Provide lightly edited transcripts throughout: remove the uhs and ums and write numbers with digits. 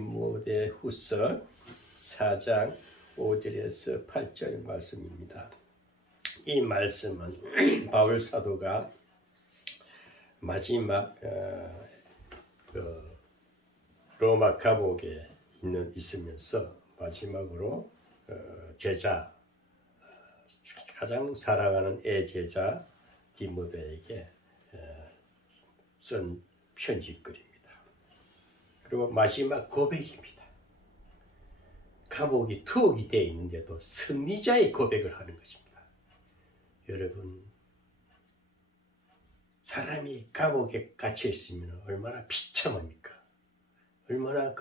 디모데후서 4장 5절에서 8절 말씀입니다. 이 말씀은 바울 사도가 마지막 로마 감옥에 있으면서 마지막으로 제자, 가장 사랑하는 애제자 디모데에게 쓴 편지글입니다. 그리고 마지막 고백입니다. 감옥이 투옥이 되어 있는데도 승리자의 고백을 하는 것입니다. 여러분, 사람이 감옥에 갇혀 있으면 얼마나 비참합니까? 얼마나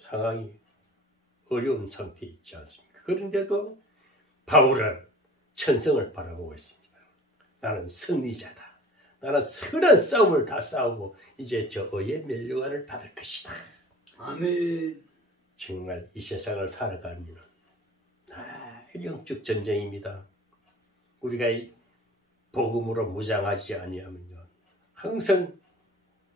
상황이 어려운 상태에 있지 않습니까? 그런데도 바울은 천성을 바라보고 있습니다. 나는 승리자다. 나는 선한 싸움을 다 싸우고 이제 저 의의 멸류관을 받을 것이다. 아멘. 정말 이 세상을 살아가는 영적 전쟁입니다. 우리가 이 복음으로 무장하지 아니하면요, 항상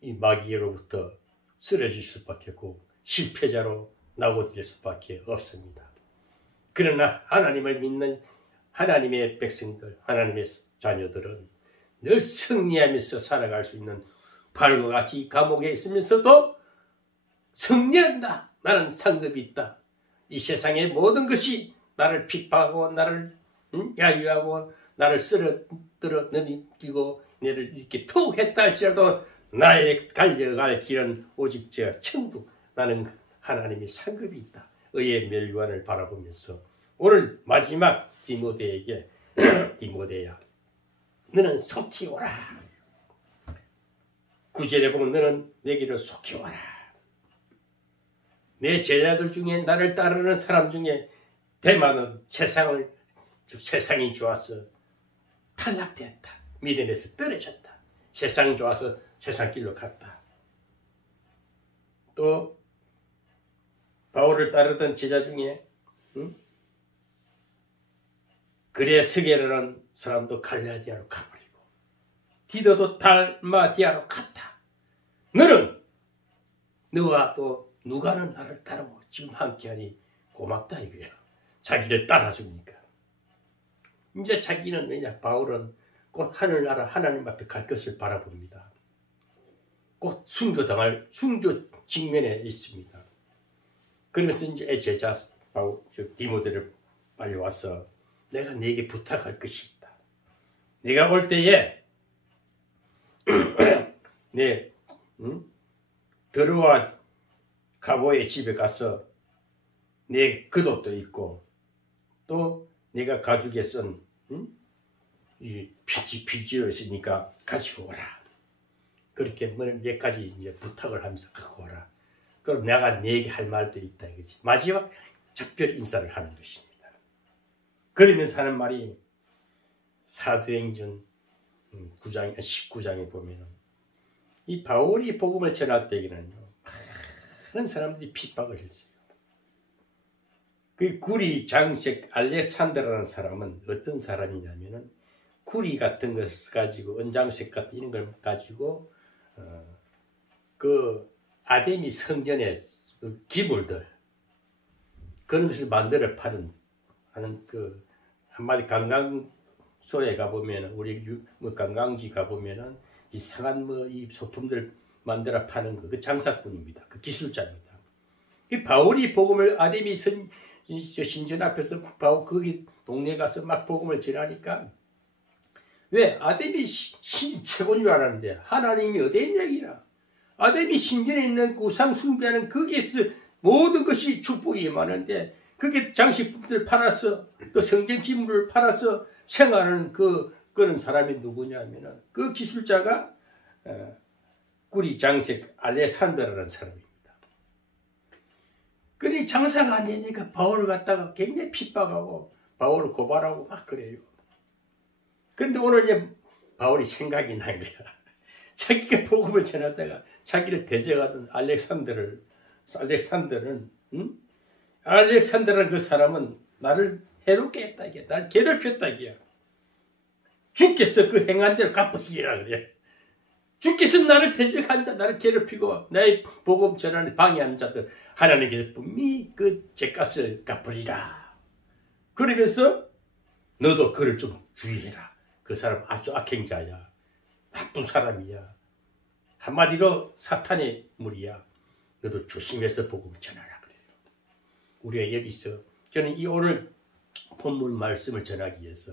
이 마귀로부터 쓰러질 수밖에 없고 실패자로 나고될 수밖에 없습니다. 그러나 하나님을 믿는 하나님의 백성들, 하나님의 자녀들은 늘 승리하면서 살아갈 수 있는 바울과 같이 감옥에 있으면서도 승리한다. 나는 상급이 있다. 이 세상의 모든 것이 나를 핍박하고 나를 야유하고 나를 쓰러뜨려 넘기고 너를 이렇게 투했다 할지라도 나의 달려갈 길은 오직 저 천국. 나는 하나님의 상급이 있다. 의의 멸류관을 바라보면서 오늘 마지막 디모데에게 디모데야, 너는 속히 오라. 9절에 보면 너는 내게로 속히 오라. 내 제자들 중에 나를 따르는 사람 중에 대만은 세상이 좋아서 탈락되었다. 믿음에서 떨어졌다. 세상 좋아서 세상 길로 갔다. 또 바울을 따르던 제자 중에 그레스게라는 사람도 갈라디아로 가버리고 디도도 달마디아로 갔다. 너는 너와 또 누가는 나를 따르고 지금 함께하니 고맙다 이거야. 자기를 따라주니까. 이제 자기는 왜냐, 바울은 곧 하늘나라 하나님 앞에 갈 것을 바라봅니다. 곧 순교 직면에 있습니다. 그러면서 이제 제자 바울 디모데를 빨리 와서 내가 네게 부탁할 것이 있다. 내가 올 때에 네 드로아 가보의 집에 가서 내 겉옷도 입고 또 내가 가죽에 쓴 이 피지어 있으니까 가지고 오라. 그렇게 몇 가지 이제 부탁을 하면서 갖고 오라. 그럼 내가 네게 할 말도 있다 이거지. 마지막 작별 인사를 하는 것입니다. 그러면서 하는 말이 사도행전 19장에 보면은 이 바울이 복음을 전할 때에는 많은 사람들이 핍박을 했어요. 그 구리 장색 알렉산더라는 사람은 어떤 사람이냐면은 구리 같은 것을 가지고 은장색 같은 이런 걸 가지고 그 아데미 성전의 그 기물들 그런 것을 만들어 하는 그 한마디 관광소에 가보면 우리 관광지 가보면은 이상한 이 소품들 만들어 파는 그 장사꾼입니다. 그 기술자입니다. 이 바울이 복음을 아데미 신전 앞에서 바울 거기 동네 가서 막 복음을 전하니까 왜 아데미 신이 최고인 줄 알았는데 하나님이 어디에 있냐 이라. 아데미 신전에 있는 우상 숭배하는 거기에서 모든 것이 축복이 많은데 그게 장식품들 팔아서 또 성경 기물을 팔아서 생활하는 그런 사람이 누구냐면은 그 기술자가 구리 장색 알렉산더라는 사람입니다. 그러니 장사가 안 되니까 바울을 갖다가 굉장히 핍박하고 바울을 고발하고 막 그래요. 그런데 오늘 이제 바울이 생각이 난 거야. 자기가 복음을 전하다가 자기를 대적하던 알렉산더는 알렉산더라는 그 사람은 나를 해롭게 했다 이게. 나를 괴롭혔다 이게. 주께서 그 행한 대로 갚으시리라 그래. 주께서 나를 대적한 자, 나를 괴롭히고 나의 복음 전하는 방해하는 자들 하나님께서 분명히 그 죄값을 갚으리라. 그러면서 너도 그를 좀 주의해라. 그 사람 아주 악행자야. 나쁜 사람이야. 한마디로 사탄의 무리야. 너도 조심해서 복음을 전하라 그래요. 우리가 여기서 저는 이 오늘 본문 말씀을 전하기 위해서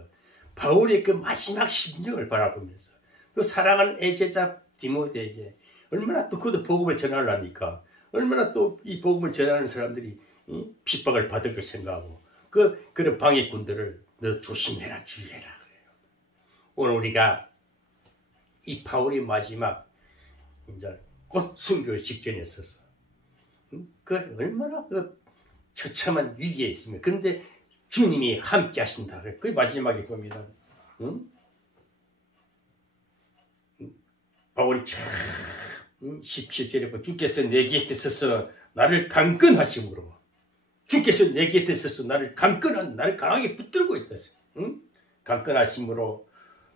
바울의 그 마지막 심정을 바라보면서 그 사랑하는 애제자 디모데에게 얼마나 또 그도 복음을 전하려니까 얼마나 또 이 복음을 전하는 사람들이 핍박을 받을 걸 생각하고 그런 방해꾼들을 너 조심해라 주의해라 그래요. 오늘 우리가 이 바울의 마지막 이제 곧 순교의 직전에 있어서 그 얼마나 그 처참한 위기에 있으면 그런데 주님이 함께 하신다. 그 마지막에 봅니다. 바울이 참 17절에 보면 주께서 내 곁에 서서 나를 강건하심으로 주께서 내 곁에 서서 나를 강하게 붙들고 있다. 강건하심으로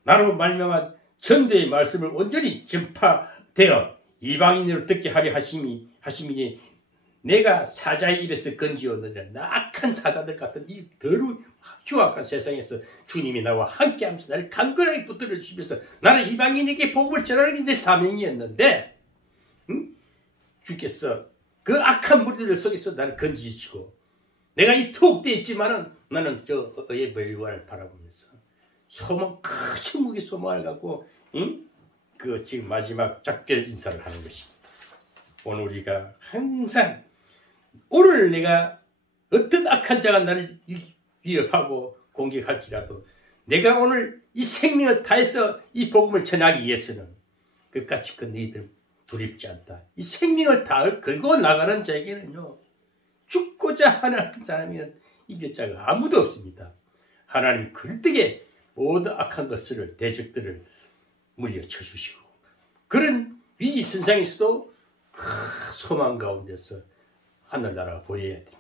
나로 말미암아 전도의 말씀을 온전히 전파되어 이방인으로 듣게 하려 하심이니 내가 사자의 입에서 건지었느냐. 악한 사자들 같은 이 더러운 흉악한 세상에서 주님이 나와 함께하면서 나를 강건하게 붙들어 주시면서 나는 이방인에게 복음을 전하는 게 내 사명이었는데 주께서 그 악한 무리들 속에서 나를 건지시고 내가 이 투옥되어 있지만은 나는 저 의의 멸류관을 바라보면서 소망 큰 천국의 소망을 갖고 그 지금 마지막 작별 인사를 하는 것입니다. 오늘 우리가 항상 오늘 내가 어떤 악한 자가 나를 위협하고 공격할지라도 내가 오늘 이 생명을 다해서 이 복음을 전하기 위해서는 끝까지 그 너희들 두렵지 않다. 이 생명을 다 걸고 나가는 자에게는요 죽고자 하는 사람이면 이길 자가 아무도 없습니다. 하나님 글뜨게 모든 악한 것을 대적들을 물리쳐 주시고 그런 위기 선상에서도 소망 가운데서 하늘나라가 보여야 됩니다.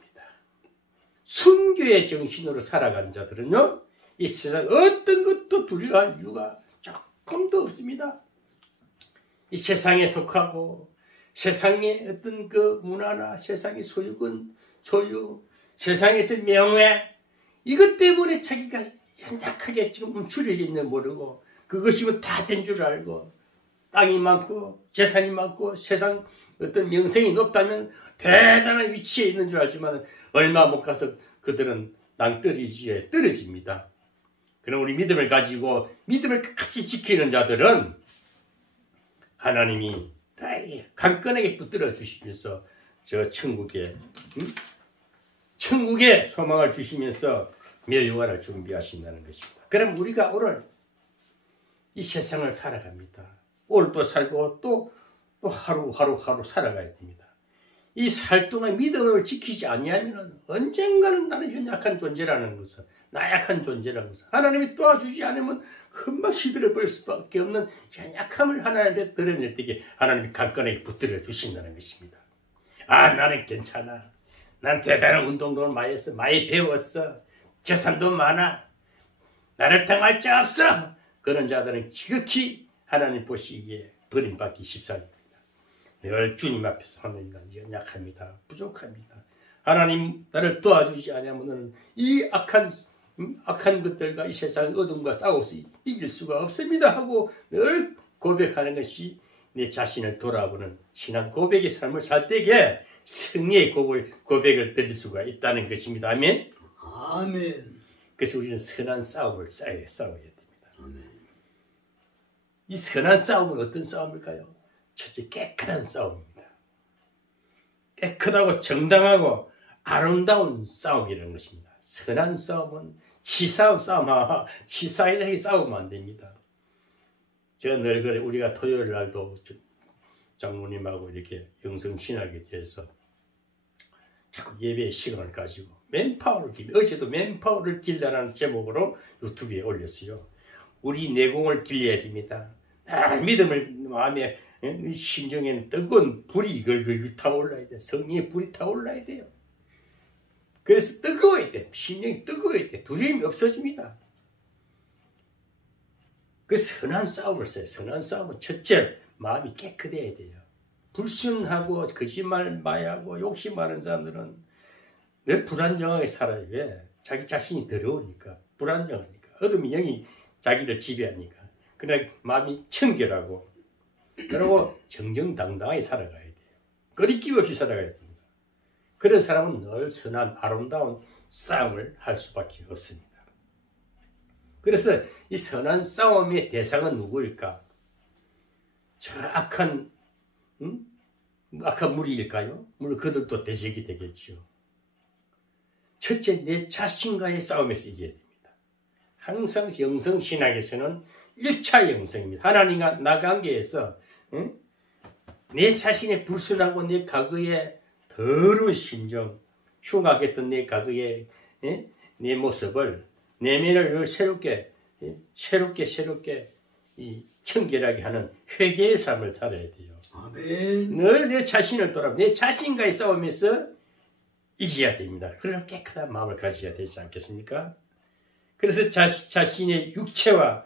순교의 정신으로 살아가는 자들은요 이 세상 어떤 것도 두려워할 이유가 조금도 없습니다. 이 세상에 속하고 세상의 어떤 그 문화나 세상의 소유권, 소유, 세상에서 명예 이것 때문에 자기가 연약하게 지금 움츠려져 있는 모르고 그것이면 다 된 줄 알고 땅이 많고 재산이 많고 세상 어떤 명성이 높다면 대단한 위치에 있는 줄 알지만 얼마 못 가서 그들은 낭떠러지에 떨어집니다. 그럼 우리 믿음을 가지고 믿음을 같이 지키는 자들은 하나님이 강건하게 붙들어 주시면서 저 천국에 소망을 주시면서 멸류관을 준비하신다는 것입니다. 그럼 우리가 오늘 이 세상을 살아갑니다. 오늘도 살고 또 하루 살아가야 됩니다. 이 살 동안 믿음을 지키지 아니하면 언젠가는 나는 연약한 존재라는 것을 나약한 존재라는 것을 하나님이 도와주지 않으면 금방 시들어버릴 수밖에 없는 연약함을 하나님께 드러낼 때에 하나님이 강건하게 붙들어 주신다는 것입니다. 아 나는 괜찮아. 난 대단한 운동도 많이 했어. 많이 배웠어. 재산도 많아. 나를 당할 자 없어. 그런 자들은 지극히 하나님 보시기에 버림받기 쉽사입니다. 늘 주님 앞에서 하나님 난 연약합니다. 부족합니다. 하나님 나를 도와주지 않으면 이 악한 것들과 이 세상의 어둠과 싸워서 이길 수가 없습니다 하고 늘 고백하는 것이 내 자신을 돌아보는 신앙 고백의 삶을 살 때에 승리의 고백을 드릴 수가 있다는 것입니다. 아멘. 아멘. 그래서 우리는 선한 싸움을 싸워야 됩니다. 아멘. 이 선한 싸움은 어떤 싸움일까요? 첫째 깨끗한 싸움입니다. 깨끗하고 정당하고 아름다운 싸움이라는 것입니다. 선한 싸움은 치사하게 싸우면 안 됩니다. 제가 늘 그래 우리가 토요일 날도 장모님하고 이렇게 영성신학에 대해서 자꾸 예배의 시간을 가지고 어제도 맨파워를 길러라는 제목으로 유튜브에 올렸어요. 우리 내공을 길러야 됩니다. 늘 믿음을 마음에 심정에는 뜨거운 불이 걸걸 타올라야 돼. 성령의 불이 타올라야 돼요. 그래서 뜨거워야 돼. 심령이 뜨거워야 돼. 두려움이 없어집니다. 그 선한 싸움을 써요. 선한 싸움은 첫째 마음이 깨끗해야 돼요. 불순하고 거짓말 많이 하고 욕심 많은 사람들은 늘 불안정하게 살아요. 왜? 자기 자신이 더러우니까, 불안정하니까, 어둠이 영이 자기를 지배하니까. 그러나 마음이 청결하고 그리고 정정당당하게 살아가야 돼요. 거리낌 없이 살아가야 됩니다. 그런 사람은 늘 선한 아름다운 싸움을 할 수밖에 없습니다. 그래서 이 선한 싸움의 대상은 누구일까? 저 악한 무리일까요? 물론 그들도 대적이 되겠죠. 첫째, 내 자신과의 싸움에서 이겨야 됩니다. 항상 영성신학에서는 1차 영성입니다. 하나님과 나 관계에서 내 자신의 불순하고 내 과거의 더러운 심정, 흉악했던 내 과거의 내 모습을 내면을 새롭게 이 청결하게 하는 회개의 삶을 살아야 돼요. 아멘. 늘 내 자신을 돌아보고 내 자신과의 싸움에서 이겨야 됩니다. 그러면 깨끗한 마음을 가져야 되지 않겠습니까? 그래서 자신의 육체와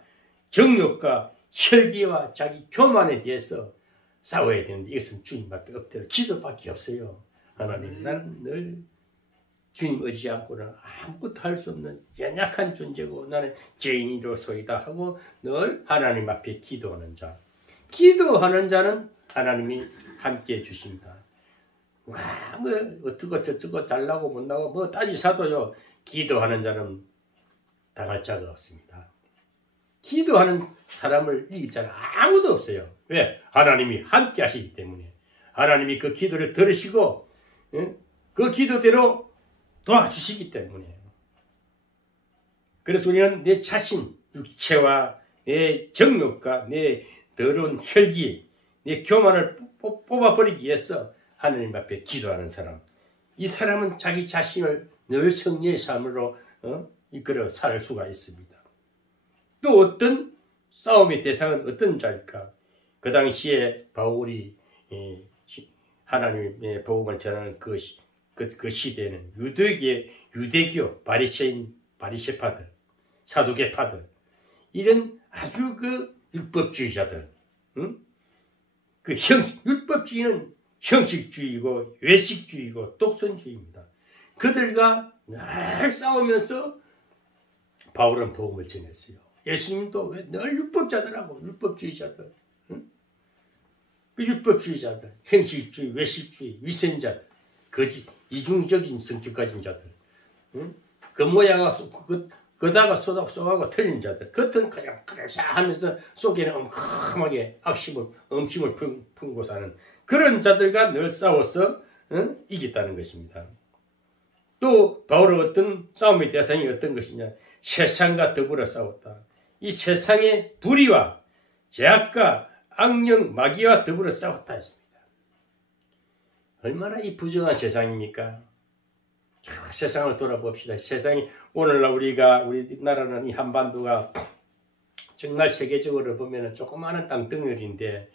정욕과 혈기와 자기 교만에 대해서 싸워야 되는데 이것은 주님밖에 없대요. 기도밖에 없어요. 하나님, 나는 늘 주님 의지 않고는 아무것도 할 수 없는 연약한 존재고 나는 죄인으로서이다 하고 늘 하나님 앞에 기도하는 자. 기도하는 자는 하나님이 함께해 주십니다. 와, 뭐 어떻고 저쩌고 잘나고 못나고 뭐 따지사도요. 기도하는 자는 당할 자가 없습니다. 기도하는 사람을 이길 자는 아무도 없어요. 왜? 하나님이 함께 하시기 때문에. 하나님이 그 기도를 들으시고 그 기도대로 도와주시기 때문에. 그래서 우리는 내 자신, 육체와 내 정욕과 내 더러운 혈기, 내 교만을 뽑아버리기 위해서 하나님 앞에 기도하는 사람. 이 사람은 자기 자신을 늘 성령의 삶으로 이끌어 살 수가 있습니다. 또 어떤 싸움의 대상은 어떤 자일까? 그 당시에 바울이 하나님의 복음을 전하는 그 시대에는 유대교 바리새파들, 사두개파들, 이런 아주 그 율법주의자들, 율법주의는 형식주의고 외식주의고 독선주의입니다. 그들과 늘 싸우면서 바울은 복음을 전했어요. 예수님도 늘 율법자들하고 율법주의자들, 그 율법주의자들, 형식주의, 외식주의, 위선자들, 거짓, 이중적인 성격 가진 자들, 그 모양아 그다가 쏘하고 틀린 자들, 겉은 그냥 하면서 속에는 엄청나게 음침을 품고 사는 그런 자들과 늘 싸워서 이겼다는 것입니다. 또 바울은 어떤 싸움의 대상이 어떤 것이냐? 세상과 더불어 싸웠다. 이 세상의 불의와 죄악과 악령, 마귀와 더불어 싸웠다 했습니다. 얼마나 이 부정한 세상입니까? 세상을 돌아봅시다. 세상이 오늘날 우리나라는 이 한반도가 정말 세계적으로 보면 조그마한 땅덩어리인데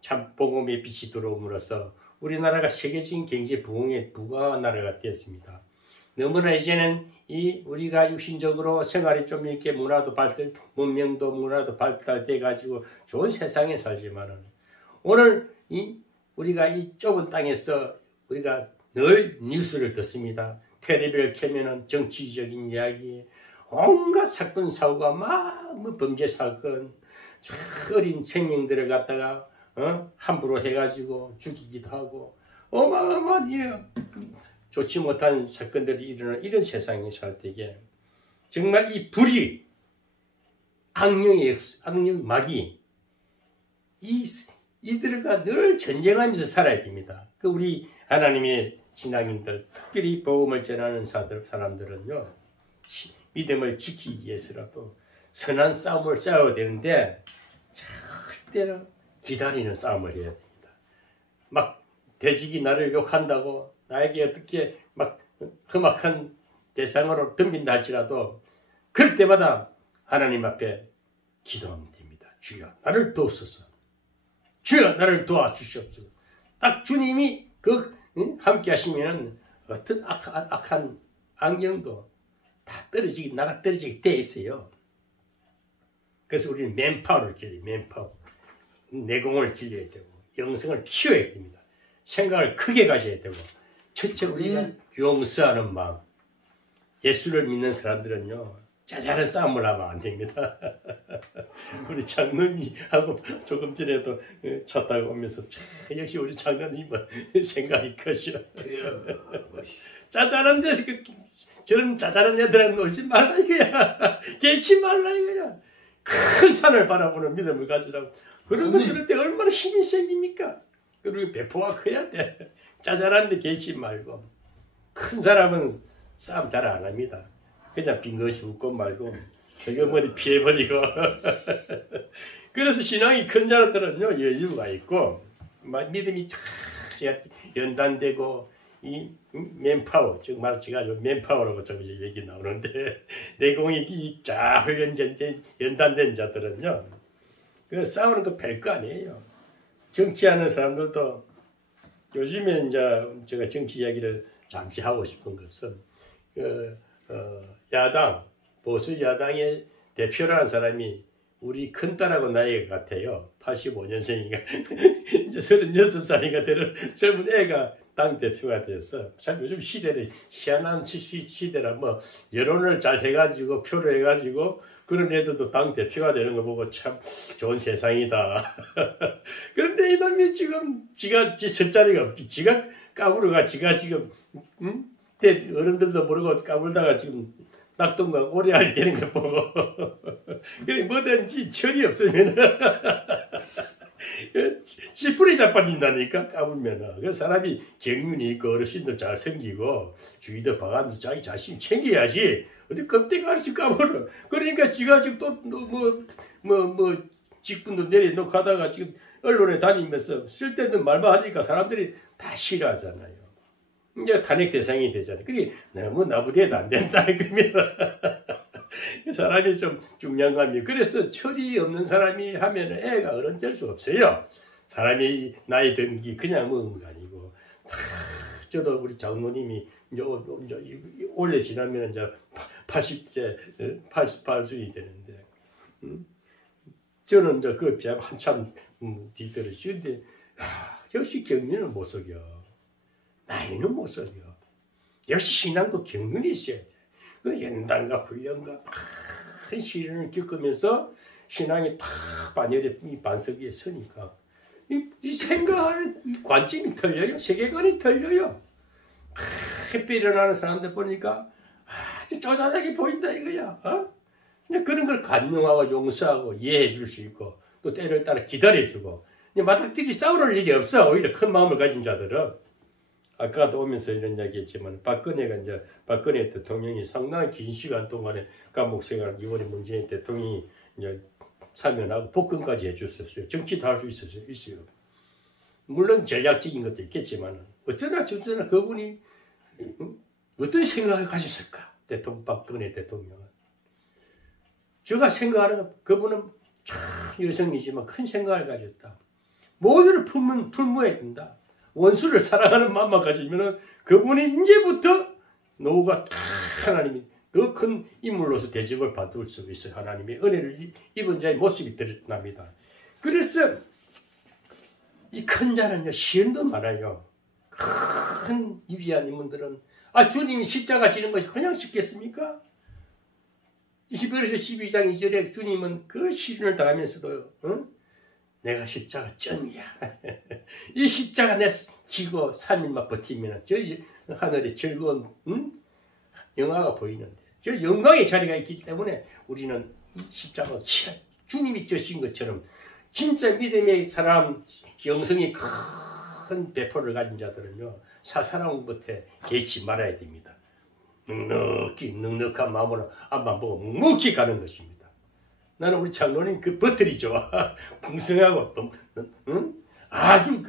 참 복음의 빛이 들어옴으로써 우리나라가 세계적인 경제 부흥의 부가 나라가 되었습니다. 너무나 이제는 우리가 육신적으로 생활이 좀 이렇게 문명도 문화도 발달돼 가지고 좋은 세상에 살지만은 오늘 우리가 이 좁은 땅에서 우리가 늘 뉴스를 듣습니다. 텔레비를 켜면은 정치적인 이야기, 온갖 사건 사고가 막 범죄 사건, 어린 생명들을 갖다가 함부로 해가지고 죽이기도 하고 어마어마한 좋지 못한 사건들이 일어나는 이런 세상에 살 때에 정말 이 불의, 악령 마귀 이들과 늘 전쟁하면서 살아야 됩니다. 그 우리 하나님의 신앙인들, 특별히 복음을 전하는 사람들은요, 믿음을 지키기 위해서라도 선한 싸움을 싸워야 되는데 절대로 기다리는 싸움을 해야 됩니다. 막 대적이 나를 욕한다고 나에게 어떻게 막 험악한 대상으로 덤빈다 할지라도 그럴 때마다 하나님 앞에 기도하면 됩니다. 주여 나를 도우소서. 주여 나를 도와주시옵소서. 딱 주님이 함께 하시면 어떤 악한 악령도 다 나가 떨어지게 돼 있어요. 그래서 우리는 맨파워를 기도해요. 맨파워. 내공을 길러야 되고 영성을 키워야 됩니다. 생각을 크게 가져야 되고 첫째 우리가 용서하는 마음. 예수를 믿는 사람들은요 짜잘한 싸움을 하면 안 됩니다. 우리 장로님하고 조금 전에도 차 타고 오면서 역시 우리 장로님은 생각이 크셔. 짜잘한 데서 저런 짜잘한 애들하고 놀지 말라 이거야. 개치 말라 이거야. 큰 산을 바라보는 믿음을 가지라고. 그런 거 들을 때 얼마나 힘이 생깁니까? 그리고 배포가 커야 돼. 짜잘한데 개치 말고. 큰 사람은 싸움 잘 안 합니다. 그냥 빙긋이 웃고 말고 저격머리 피해버리고. 그래서 신앙이 큰 자들은요 여유가 있고 믿음이 쫙 연단되고 이 맨파워, 즉 말로 제가 맨파워라고 좀 얘기 나오는데 내공이 쫙 연단된 자들은요 그 싸우는 거 별거 아니에요. 정치하는 사람들도 요즘에 이제 제가 정치 이야기를 잠시 하고 싶은 것은 야당 보수 야당의 대표라는 사람이 우리 큰딸하고 나이가 같아요. 85년생이니까 이제 36살인가 되는 젊은 애가 당대표가 돼서 참 요즘 시대는 희한한 시대라 뭐 여론을 잘 해가지고 표를 해가지고 그런 애들도 당대표가 되는 거 보고 참 좋은 세상이다. 그런데 이놈이 지금 지가 젖자리가 없지. 지가 까불어가 지가 지금 때 어른들도 모르고 까불다가 지금 낙동강 오래할 되는 거 보고 그래 뭐든지 철이 없으면 씨뿌리 자빠진다니까 까불면. 그래서 사람이 경륜이 있고 어르신들 잘 생기고 주위도 봐가면서 자기 자신 챙겨야지 어디 껍데기 하나씩 까불어. 그러니까 지가 지금 또 뭐 직분도 내려놓고 하다가 지금 언론에 다니면서 쓸데없는 말만 하니까 사람들이 다 싫어하잖아요. 이제 탄핵 대상이 되잖아요. 그게 너무 나부대도 안 된다 그러면 사람이 좀 중요한 감이. 그래서 철이 없는 사람이 하면 애가 어른 될 수 없어요. 사람이 나이 든 게 그냥 먹은 거 아니고. 저도 우리 장모님이 이제 올해 지나면 이제 80세, 88순이 되는데, 저는 이제 그 비하면 한참 뒤떨어지. 근데 역시 경륜은 못 속여. 나이는 못 속여. 역시 신앙도 경륜이 있어야 돼. 그 연단과 훈련과 큰 시련을 겪으면서 신앙이 탁 반석 위에 서니까 이 생각하는 이 관점이 틀려요. 세계관이 틀려요. 햇빛 일어나는 사람들 보니까 아주 쪼잔하게 보인다 이거야. 근데 그런 걸 간용하고 용서하고 이해해 줄 수 있고 또 때를 따라 기다려주고 마닥들이 싸우는 일이 없어. 오히려 큰 마음을 가진 자들은. 아까도 오면서 이런 이야기 했지만 박근혜 대통령이 상당히 긴 시간 동안에 감옥 생활 이번에 문재인 대통령이 이제 사면하고 복권까지 해줬었어요. 정치 다 할 수 있어요. 물론 전략적인 것도 있겠지만 어쩌나 저쩌나 그분이 어떤 생각을 가졌을까? 박근혜 대통령은. 제가 생각하는 그분은 참 여성이지만 큰 생각을 가졌다. 모두를 품어야 된다. 원수를 사랑하는 마음만 가지면 그분이 이제부터 노후가 다 하나님이 더 큰 인물로서 대접을 받을 수 있어요. 하나님의 은혜를 입은 자의 모습이 드러납니다. 그래서 이 큰 자는요 시련도 많아요. 큰 위대한 인물들은 주님이 십자가 지는 것이 그냥 쉽겠습니까? 히브리서 12장 2절에 주님은 그 시련을 당하면서도 내가 십자가 쩐이야. 이 십자가 내 지고 3일만 버티면 저 하늘에 즐거운 영화가 보이는데 저 영광의 자리가 있기 때문에 우리는 이 십자가 주님이 쩌신 것처럼 진짜 믿음의 사람 영성이 큰 배포를 가진 자들은요 사사로운 것에 개의치 말아야 됩니다. 넉넉한 마음으로 앞만 보고 묵묵히 가는 것입니다. 나는 우리 장로님 그 버틀이 좋아. 풍성하고 또 아주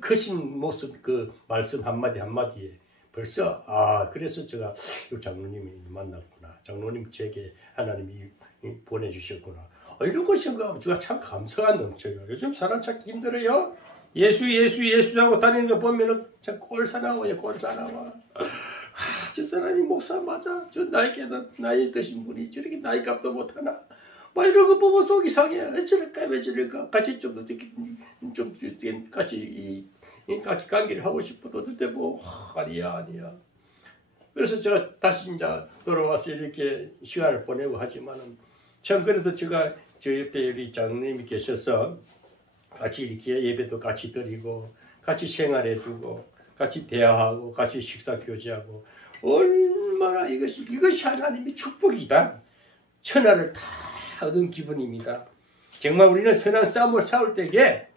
크신 모습 그 말씀 한마디에 벌써 그래서 제가 이 장로님이 만났구나. 장로님 제게 하나님이 보내주셨구나. 이런 거 생각하면 제가 참 감사가 넘쳐요. 요즘 사람 찾기 힘들어요. 예수라고 다니는 거 보면은 참 꼴사나워요. 꼴사나워. 저 사람이 목사 맞아? 저 나이 드신 분이 저렇게 나이 값도 못하나? 막 이런 거 보고 속이 상해. 왜 저럴까 왜 저럴까 같이 좀 어떻게 좀 같이 같이 관계를 하고 싶어도 어떨 뭐 아니야. 그래서 제가 다시 이제 돌아와서 이렇게 시간을 보내고 하지만은 참 그래도 제가 저 옆에 우리 장님이 계셔서 같이 이렇게 예배도 같이 드리고 같이 생활해주고 같이 대화하고 같이 식사 교제하고 얼마나 이것이 하나님의 축복이다. 천하를 다 얻은 기분입니다. 정말 우리는 선한 싸움을 싸울 때에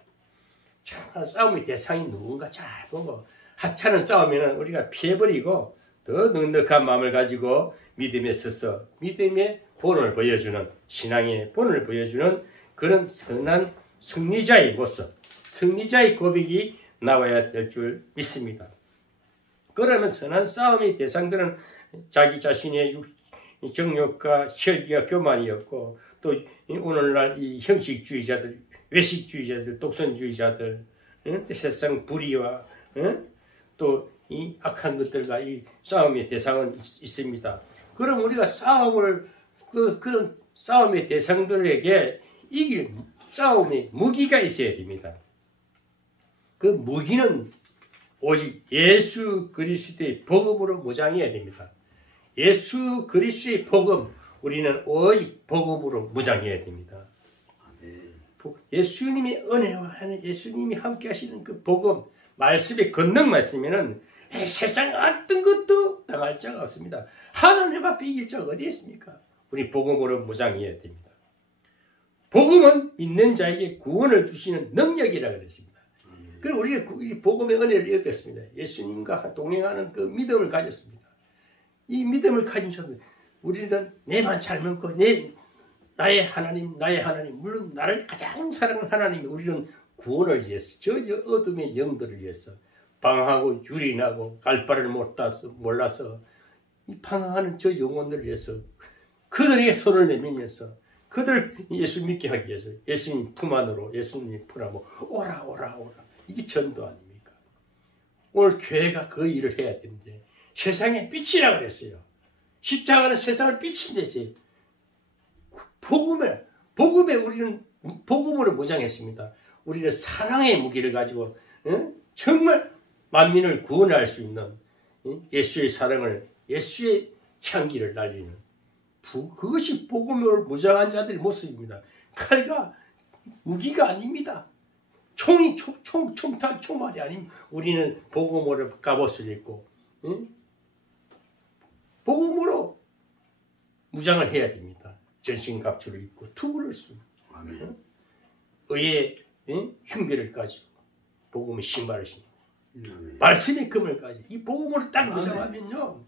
참 싸움의 대상이 누군가 잘 보고 하찮은 싸움에는 우리가 피해버리고 더 넉넉한 마음을 가지고 믿음에 서서 믿음의 본을 보여주는 신앙의 본을 보여주는 그런 선한 승리자의 모습, 승리자의 고백이 나와야 될 줄 믿습니다. 그러면 선한 싸움의 대상들은 자기 자신의 정욕과 혈기가 교만이었고 또 오늘날 이 형식주의자들, 외식주의자들, 독선주의자들, 세상 불의와 또 이 악한 것들과 이 싸움의 대상은 있습니다. 그럼 우리가 싸움을 그런 싸움의 대상들에게 이길 싸움의 무기가 있어야 됩니다. 그 무기는 오직 예수 그리스도의 복음으로 무장해야 됩니다. 예수 그리스도의 복음, 우리는 오직 복음으로 무장해야 됩니다. 예수님의 은혜와 예수님이 함께 하시는 그 복음, 말씀의 권능 말씀에는 세상 어떤 것도 당할 자가 없습니다. 하나님 앞에 이길 자가 어디 있습니까? 우리 복음으로 무장해야 됩니다. 복음은 믿는 자에게 구원을 주시는 능력이라고 그랬습니다. 그리고 우리가 복음의 은혜를 얻었습니다. 예수님과 동행하는 그 믿음을 가졌습니다. 이 믿음을 가진 사람, 우리는 내만 잘 먹고 나의 하나님, 물론 나를 가장 사랑하는 하나님이 우리는 구원을 위해서, 저 어둠의 영들을 위해서 방황하고 유린하고 갈바를 몰라서 이 방황하는 저 영혼들을 위해서 그들에게 손을 내밀면서 그들 예수 믿게 하기 위해서 예수님 품 안으로 예수님 품 안으로 오라. 이게 전도 아닙니까? 오늘 교회가 그 일을 해야 되는데 세상의 빛이라고 그랬어요. 십자가는 세상을 비친댔어요. 복음에 우리는 복음으로 무장했습니다. 우리는 사랑의 무기를 가지고 정말 만민을 구원할 수 있는 예수의 사랑을, 예수의 향기를 날리는 그것이 복음으로 무장한 자들의 모습입니다. 칼과 무기가 아닙니다. 총알이 아닙니다. 우리는 복음으로 갑옷을 입고 복음으로 무장을 해야 됩니다. 전신갑주를 입고 투구를 쓰고 의의 흉배를 가지고 복음의 신발을 신고 말씀의 금을 가지고 이 복음으로 딱 무장하면요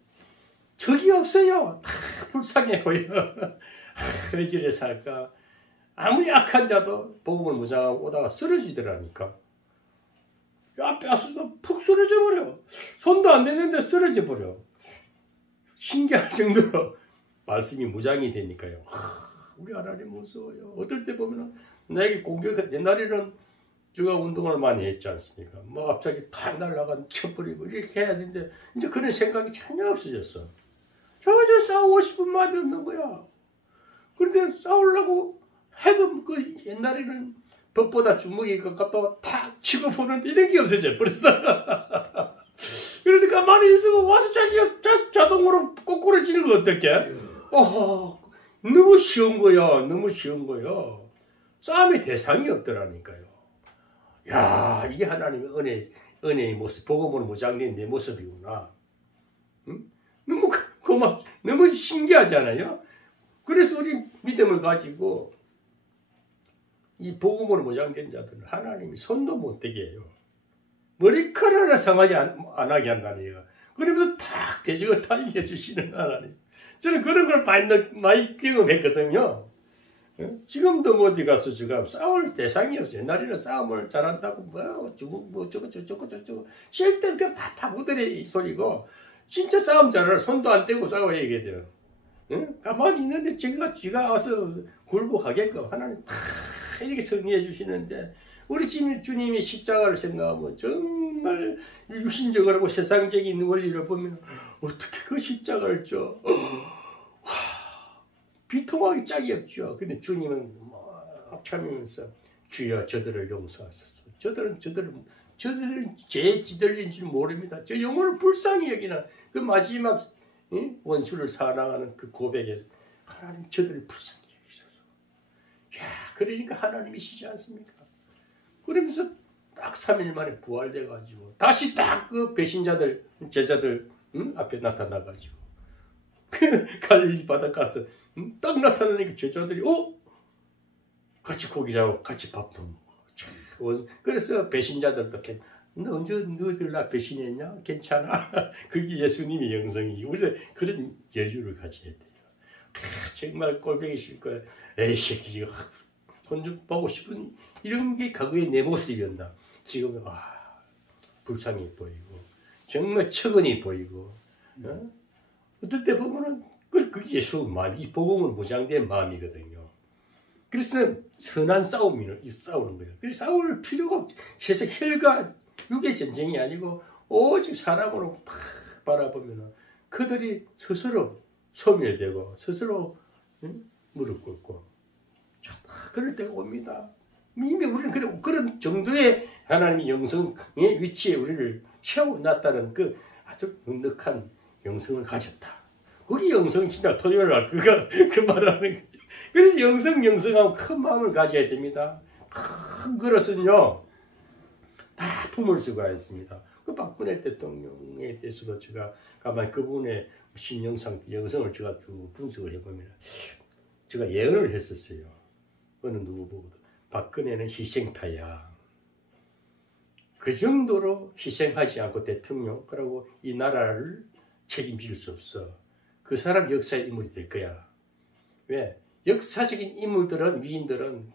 적이 없어요. 다 불쌍해 보여. 왜 저래 살까? 아무리 악한 자도 복음을 무장하고 오다가 쓰러지더라니까. 앞에 와서도 푹 쓰러져 버려. 손도 안 대는데 쓰러져 버려. 신기할 정도로 말씀이 무장이 되니까요. 우리 하나님 무서워요. 어떨 때 보면 나에게 옛날에는 제가 운동을 많이 했지 않습니까? 뭐 갑자기 팍 날아간 쳐버리고 이렇게 해야 되는데 이제 그런 생각이 전혀 없어졌어. 저 싸우고 싶은 마음이 없는 거야. 그런데 싸우려고 해도 그 옛날에는 법보다 주먹이 가깝다고 탁 치고 보는데 이런 게 없어져 벌써. 그래서 가만히 있으고 와서 자기가 자동으로 꼬꾸라지는 거 어떡해? 너무 쉬운 거야. 너무 쉬운 거야. 싸움의 대상이 없더라니까요. 야, 이게 하나님의 은혜의 모습, 복음으로 무장된 내 모습이구나. 응? 너무 너무 신기하잖아요. 그래서 우리 믿음을 가지고 이 복음으로 무장된 자들은 하나님이 손도 못 대게 해요. 머리카락 하나 상하지 안 하게 한다니요. 그러면서 탁 대적을 다 이겨주시는 하나님. 저는 그런 걸 많이 경험했거든요. 지금도 어디 가서 지금 싸울 대상이 없어요. 옛날에는 싸움을 잘한다고 저거 실제 그 바보들의 소리고 진짜 싸움 잘하는 손도 안 떼고 싸워야 돼요. 가만히 있는데 지가 와서 굴복하게끔 하나님 다 이렇게 승리해 주시는데 우리 주님의 십자가를 생각하면 정말 육신적으로 세상적인 원리를 보면 어떻게 그 십자가를 져? 비통하기 짝이 없죠. 근데 주님은 막 참으면서 주여 저들을 용서하소서. 저들은 죄지들인 줄 모릅니다. 저 영혼을 불쌍히 여기는 그 마지막 원수를 사랑하는 그 고백에서 하나님 저들을 불쌍히 여기소서. 야, 그러니까 하나님이시지 않습니까? 그러면서 딱 3일 만에 부활돼가지고 다시 딱 그 배신자들 제자들 앞에 나타나가지고 갈릴리 바닷가서 딱 나타나니까 제자들이 같이 고기 잡고 같이 밥도 먹고. 그래서 배신자들도 너 언제 너희들 나 배신했냐? 괜찮아. 그게 예수님의 영성이지. 우리가 그런 여유를 가져야 돼요. 정말 꼴보기 싫고 에이 새끼 손좀 보고 싶은 이런 게 과거의 내 모습이었나. 지금은 불쌍해 보이고 정말 처근히 보이고 어떨 때 보면은 그게 예수 마음, 이 복음은 무장된 마음이거든요. 그래서 선한 싸움을 싸우는 거예요. 그래서 싸울 필요가 없지. 세상 혈과 육의 전쟁이 아니고 오직 사람으로 팍 바라보면은 그들이 스스로 소멸되고 스스로 무릎 꿇고 그럴 때가 옵니다. 이미 우리는 그런 정도의 하나님의 영성의 위치에 우리를 채워놨다는 그 아주 넉넉한 영성을 가졌다. 그게 영성 진짜 토요일 날 그 말하는 거예요. 그래서 영성하고 큰 마음을 가져야 됩니다. 큰 그릇은요 다 품을 수가 있습니다. 그 박근혜 대통령에 대해서도 제가 가만히 그분의 신영 상태 영성을 제가 쭉 분석을 해보면 제가 예언을 했었어요. 어느 누구 보고도 박근혜는 희생타야. 그 정도로 희생하지 않고 대통령 그리고 이 나라를 책임질 수 없어. 그 사람 역사의 인물이 될 거야. 왜? 역사적인 인물들은 위인들은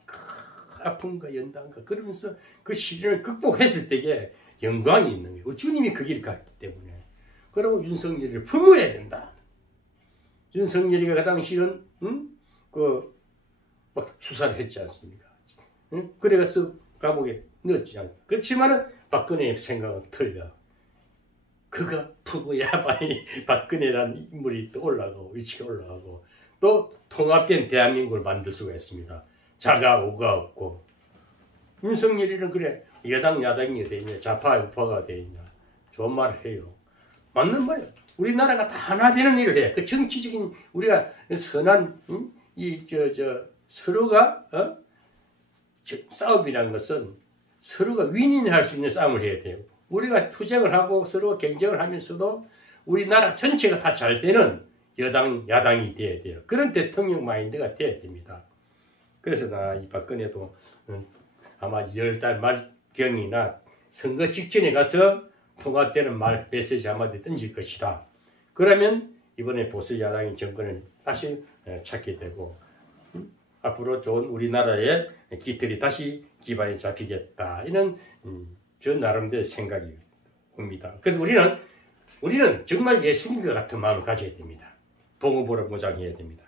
아픔과 연단과 그러면서 그 시련을 극복했을 때에 영광이 있는 거예요. 주님이 그 길을 갔기 때문에. 그리고 윤석열이를 품어야 된다. 윤석열이가 그 당시는 막 수사를 했지 않습니까? 그래서 감옥에 넣었지 않습니까? 그렇지만은 박근혜의 생각은 틀려. 그가 품어야만이 박근혜라는 인물이 또 올라가고 위치가 올라가고 또 통합된 대한민국을 만들 수가 있습니다. 자가 우가 없고. 윤석열이는 그래 여당 야당이 돼 있냐 좌파 우파가 돼 있냐 좋은 말을 해요. 맞는 말이에요. 우리나라가 다 하나 되는 일을 해. 그 정치적인 우리가 선한 서로가 싸움이라는 것은 서로가 윈윈할 수 있는 싸움을 해야 돼요. 우리가 투쟁을 하고 서로 경쟁을 하면서도 우리나라 전체가 다 잘 되는 여당, 야당이 돼야 돼요. 그런 대통령 마인드가 돼야 됩니다. 그래서 이 박근혜도 아마 10달 말경이나 선거 직전에 가서 통합되는 메시지 한마디 던질 것이다. 그러면 이번에 보수 야당이 정권을 다시 찾게 되고 앞으로 좋은 우리나라의 깃들이 다시 기반이 잡히겠다. 이런 저 나름대로 생각이 옵니다. 그래서 우리는 정말 예수님과 같은 마음을 가져야 됩니다. 복음으로 무장해야 됩니다.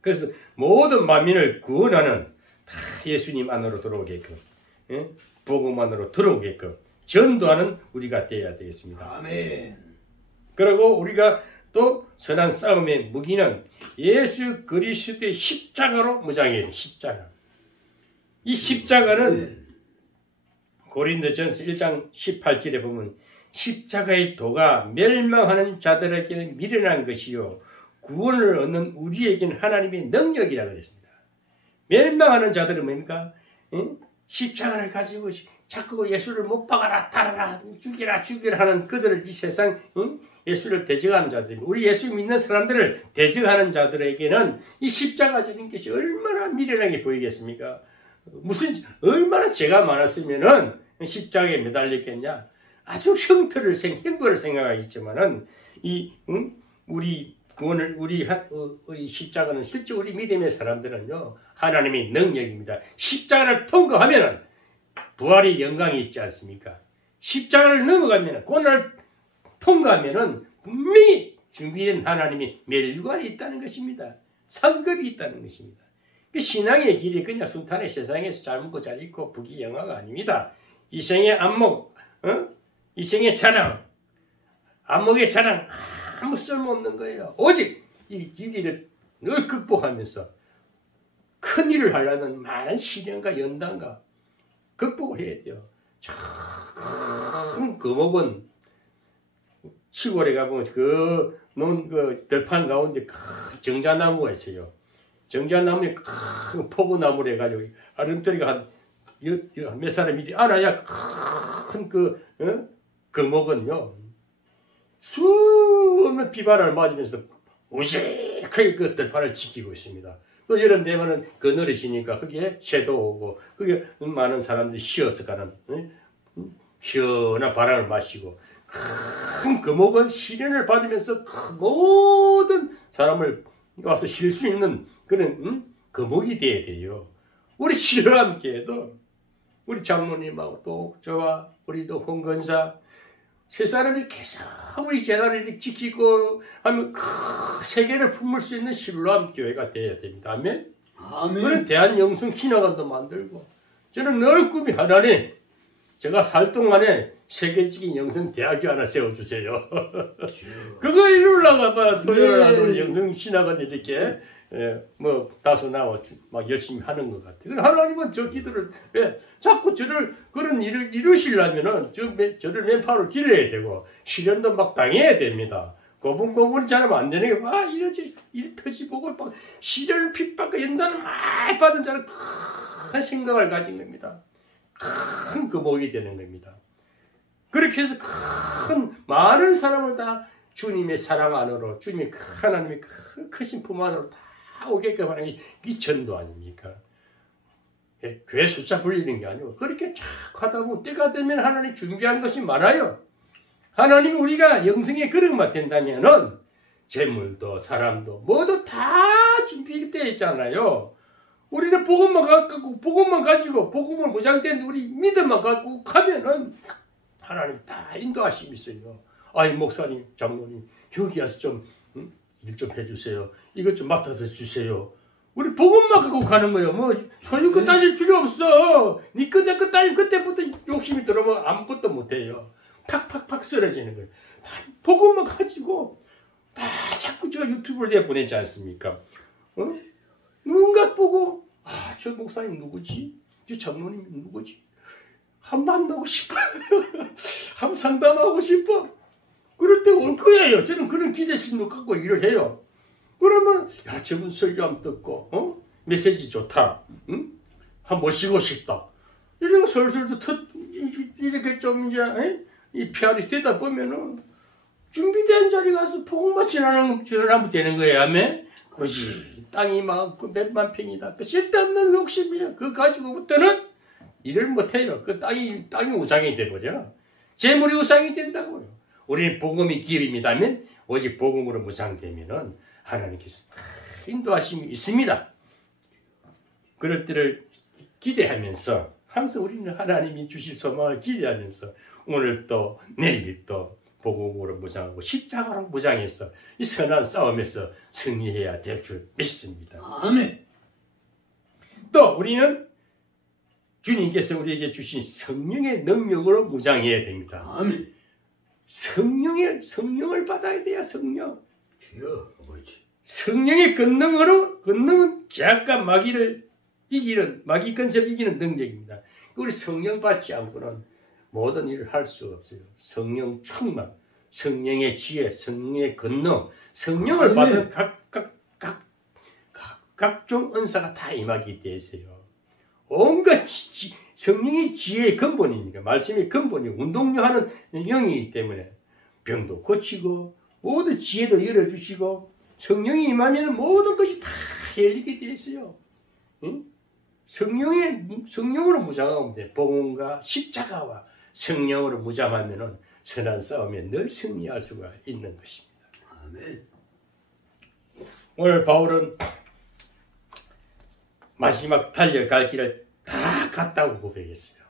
그래서 모든 만민을 구원하는 다 예수님 안으로 들어오게끔 복음 안으로 들어오게끔 전도하는 우리가 되어야 되겠습니다. 아멘. 그리고 우리가 또 선한 싸움의 무기는 예수 그리스도의 십자가로 무장해야 돼요. 십자가. 이 십자가는 고린도전서 1장 18절에 보면 십자가의 도가 멸망하는 자들에게는 미련한 것이요 구원을 얻는 우리에게는 하나님의 능력이라고 그랬습니다. 멸망하는 자들은 뭡니까? 십자가를 가지고 자꾸 예수를 못 박아라 달아라 죽이라 하는 그들을 이 세상 예수를 대적하는 자들입니다. 우리 예수 믿는 사람들을 대적하는 자들에게는 이 십자가적인 것이 얼마나 미련하게 보이겠습니까? 얼마나 죄가 많았으면은 십자가에 매달렸겠냐? 아주 형벌을 생각하겠지만은 우리 구원을 우리 십자가는 실제 우리 믿음의 사람들은요 하나님의 능력입니다. 십자가를 통과하면은 부활의 영광이 있지 않습니까? 십자가를 넘어가면은 고난을 통과하면은 분명히 준비된 하나님의 멸류관이 있다는 것입니다. 상급이 있다는 것입니다. 그 신앙의 길이 그냥 순탄의 세상에서 잘 먹고 잘 입고 부귀영화가 아닙니다. 이 생의 안목, 이 생의 자랑, 안목의 자랑 아무 쓸모없는 거예요. 오직 이 길을 늘 극복하면서 큰 일을 하려면 많은 시련과 연단과 극복을 해야 돼요. 큰 거목은 시골에 가보면 그 들판 가운데 큰 정자나무가 있어요. 정자나무에 큰 포구나무를 해가지고 아름다리가 한 몇 사람이 알아야 큰 거목은요 수없는 비바람을 맞으면서 우직하게 그 들판을 지키고 있습니다. 또 여름 되면은 그늘이 지니까 거기에 새도 오고 거기에 많은 사람들이 쉬어서 가는 시원한 바람을 마시고 큰 거목은 시련을 받으면서 모든 사람을 와서 쉴 수 있는 그런 거목이 돼야 돼요. 우리 시련과 함께해도 우리 장로님하고 또 저와 우리도 홍건사 세 사람이 계속 우리 재단을 지키고 하면 큰 세계를 품을 수 있는 신로암 교회가 되어야 됩니다. 아멘. 그런 대한영성 신학원도 만들고 저는 늘 꿈이 하나님 제가 살 동안에 세계적인 영성 대학교 하나 세워주세요. 그거 이루려고 아마 토요일날 영성 신학원 이렇게 다소 나와 막 열심히 하는 것 같아요. 하나님은 저 기도를 왜 자꾸 저를 그런 일을 이루시려면은 저를 맨팔로 길러야 되고 시련도 막 당해야 됩니다. 고분고분이 잘하면 안 되는 게 막 일 터지보고 막 시련을 핍박과 연단을 많이 받은 자는 큰 생각을 가진 겁니다. 큰 거목이 되는 겁니다. 그렇게 해서 많은 사람을 다 주님의 사랑 안으로 주님의 하나님의 크신 품 안으로 다 오게끔 하는 게 이 전도 아닙니까? 교회 숫자 불리는 게 아니고 그렇게 쫙 하다 보면 때가 되면 하나님 준비한 것이 많아요. 하나님이 우리가 영성의 그릇만 된다면은 재물도 사람도 모두 다 준비되어 있잖아요. 우리는 복음만 가지고 복음을 무장된 우리 믿음만 갖고 가면은 하나님 다 인도하심이 있어요. 아이 목사님, 장로님 여기 와서 좀 일 좀 해주세요. 이것 좀 맡아서 주세요. 우리 복음만 갖고 가는 거예요. 뭐 소유껏 따질 필요 없어. 니 내 것 따지면 그때부터 욕심이 들어오면 아무것도 못해요. 팍팍팍 쓰러지는 거예요. 복음만 가지고 다 자꾸 제가 유튜브를 내보내지 않습니까? 누군가 보고 저 목사님 누구지? 저 장로님 누구지? 한 만나고 싶어요. 한 상담하고 싶어. 그럴 때 올 거예요. 저는 그런 기대심도 갖고 일을 해요. 그러면 저분 설교 한번 듣고 메시지 좋다. 한 모시고 싶다. 이런 거 설설 이렇게 좀 이제 이 PR이 되다 보면은 준비된 자리 가서 복음만 지나면 되는 거예요. 아멘. 그것이 땅이 막 몇만 평이다. 그 쓸데없는 욕심이야. 그거 가지고부터는 일을 못해요. 그 땅이 우상이 돼버려. 재물이 우상이 된다고요. 우리는 복음이 기업입니다면 오직 복음으로 무상되면은 하나님께서 인도하심이 있습니다. 그럴 때를 기대하면서 항상 우리는 하나님이 주실 소망을 기대하면서 오늘 또 내일 또 복음으로 무장하고 십자가로 무장해서 이 선한 싸움에서 승리해야 될 줄 믿습니다. 아멘. 또 우리는 주님께서 우리에게 주신 성령의 능력으로 무장해야 됩니다. 아멘. 성령을 받아야 돼요. 성령. 주여 아버지. 성령의 권능은 죄악과 마귀를 이기는 마귀 근세를 이기는 능력입니다. 우리 성령 받지 않고는 모든 일을 할 수 없어요. 성령 충만, 성령의 지혜, 성령의 권능, 성령을 받은 각종 은사가 다 임하기 때문에요. 온갖 성령이 지혜의 근본입니다. 말씀의 근본이 운동하는 영이기 때문에 병도 고치고 모든 지혜도 열어주시고 성령이 임하면 모든 것이 다 열리게 되어 있어요. 응? 성령으로 무장하면 돼. 복음과 십자가와 성령으로 무장하면은 선한 싸움에 늘 승리할 수가 있는 것입니다. 아멘. 오늘 바울은 마지막 달려갈 길을 다 갔다고 고백했어요.